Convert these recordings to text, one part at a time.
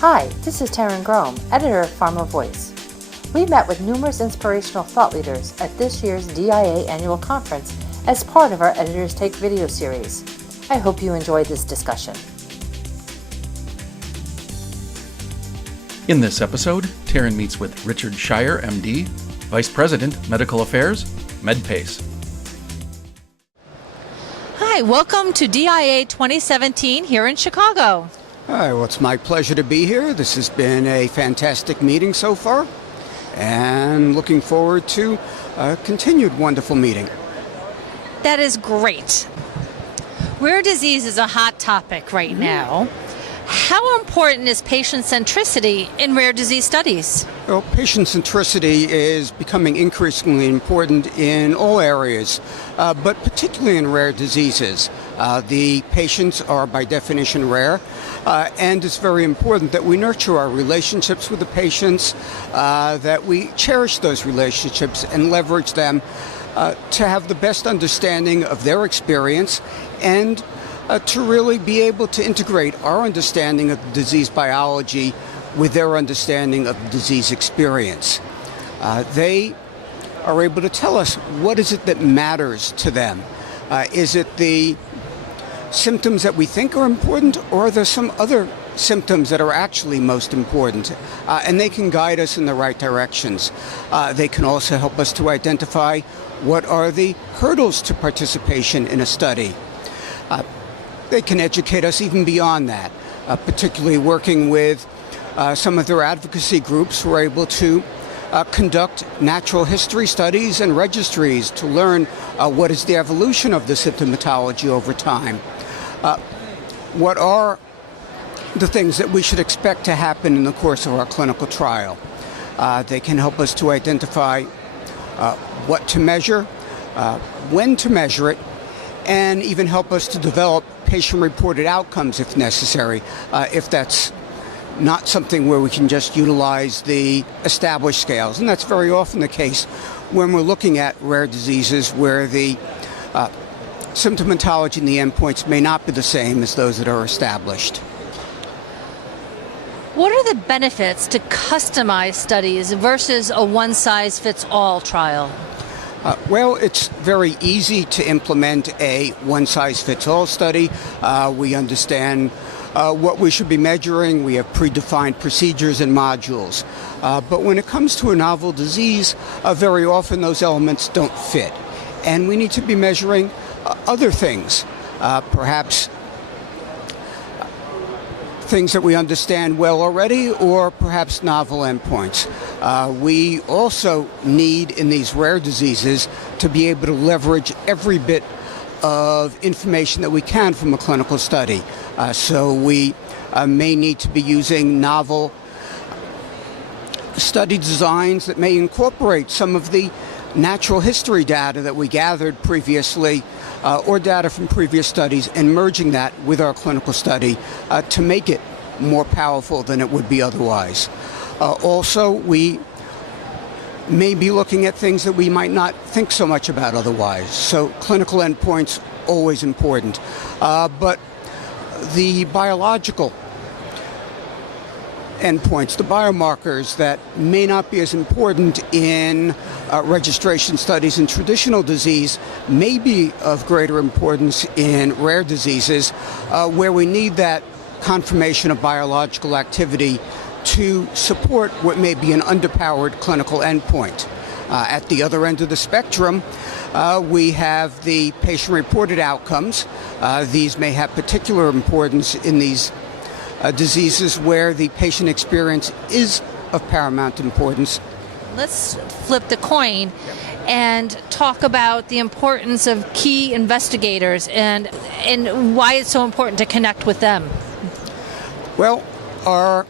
Hi, this is Taryn Grome, editor of Pharma Voice. We met with numerous inspirational thought leaders at this year's DIA annual conference as part of our Editors Take video series. I hope you enjoyed this discussion. In this episode, Taryn meets with Richard Shire, MD, Vice President, Medical Affairs, Medpace. Hi, welcome to DIA 2017 here in Chicago. Hi, well, it's my pleasure to be here. This has been a fantastic meeting so far, and looking forward to a continued wonderful meeting. That is great. Rare disease is a hot topic right now. How important is patient centricity in rare disease studies? Well, patient centricity is becoming increasingly important in all areas, but particularly in rare diseases. The patients are by definition rare, and it's very important that we nurture our relationships with the patients, that we cherish those relationships and leverage them to have the best understanding of their experience and to really be able to integrate our understanding of disease biology with their understanding of the disease experience. They are able to tell us what is it that matters to them. Is it the symptoms that we think are important, or are there some other symptoms that are actually most important? And they can guide us in the right directions. They can also help us to identify what are the hurdles to participation in a study. They can educate us even beyond that, particularly working with some of their advocacy groups who are able to conduct natural history studies and registries to learn what is the evolution of the symptomatology over time. What are the things that we should expect to happen in the course of our clinical trial? They can help us to identify what to measure, when to measure it, and even help us to develop patient-reported outcomes if necessary, if that's not something where we can just utilize the established scales. And that's very often the case when we're looking at rare diseases where the symptomatology and the endpoints may not be the same as those that are established. What are the benefits to customized studies versus a one-size-fits-all trial? Well, it's very easy to implement a one-size-fits-all study. We understand what we should be measuring. We have predefined procedures and modules. But when it comes to a novel disease, very often those elements don't fit. And we need to be measuring other things, perhaps things that we understand well already, or perhaps novel endpoints. We also need, in these rare diseases, to be able to leverage every bit of information that we can from a clinical study. So we may need to be using novel study designs that may incorporate some of the natural history data that we gathered previously, or data from previous studies, and merging that with our clinical study to make it more powerful than it would be otherwise. Also, we may be looking at things that we might not think so much about otherwise. So clinical endpoints, always important. But the biological endpoints, the biomarkers that may not be as important in registration studies in traditional disease, may be of greater importance in rare diseases, where we need that confirmation of biological activity to support what may be an underpowered clinical endpoint. At the other end of the spectrum, we have the patient-reported outcomes. These may have particular importance in these diseases where the patient experience is of paramount importance. Let's flip the coin and talk about the importance of key investigators and why it's so important to connect with them. Well, our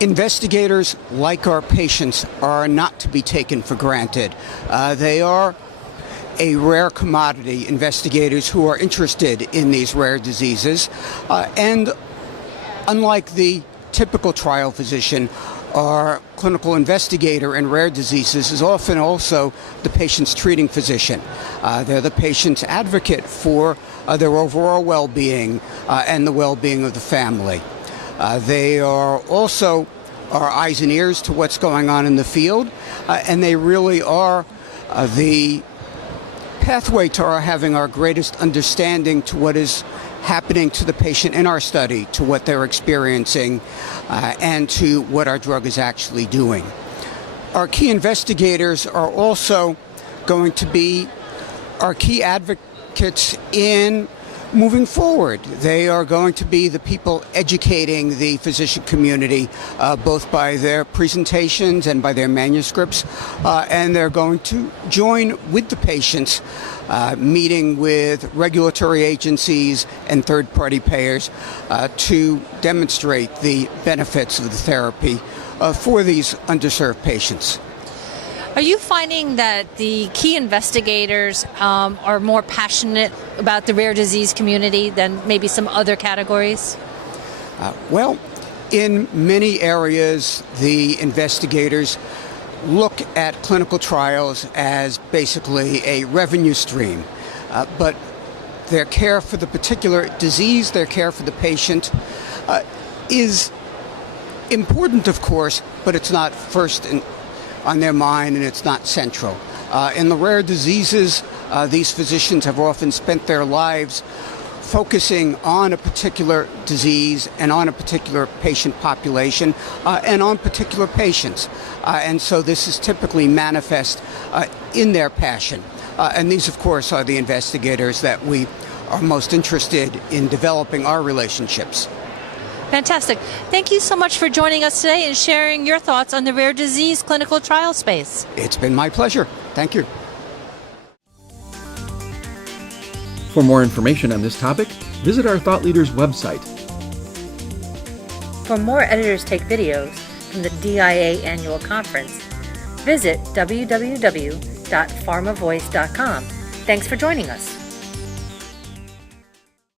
investigators, like our patients, are not to be taken for granted. They are a rare commodity, investigators who are interested in these rare diseases. And unlike the typical trial physician, our clinical investigator in rare diseases is often also the patient's treating physician. They're the patient's advocate for their overall well-being and the well-being of the family. They are also our eyes and ears to what's going on in the field, and they really are the pathway to having our greatest understanding to what is happening to the patient in our study, to what they're experiencing, and to what our drug is actually doing. Our key investigators are also going to be our key advocates in moving forward. They are going to be the people educating the physician community, both by their presentations and by their manuscripts, and they're going to join with the patients, meeting with regulatory agencies and third-party payers to demonstrate the benefits of the therapy for these underserved patients. Are you finding that the key investigators are more passionate about the rare disease community than maybe some other categories? Well, in many areas, the investigators look at clinical trials as basically a revenue stream, but their care for the particular disease, their care for the patient is important, of course, but it's not first on their mind, and it's not central. In the rare diseases, these physicians have often spent their lives focusing on a particular disease and on a particular patient population and on particular patients. And so this is typically manifest in their passion. And these, of course, are the investigators that we are most interested in developing our relationships. Fantastic. Thank you so much for joining us today and sharing your thoughts on the rare disease clinical trial space. It's been my pleasure. Thank you. For more information on this topic, visit our Thought Leaders website. For more Editors Take videos from the DIA Annual Conference, visit www.pharmavoice.com. Thanks for joining us.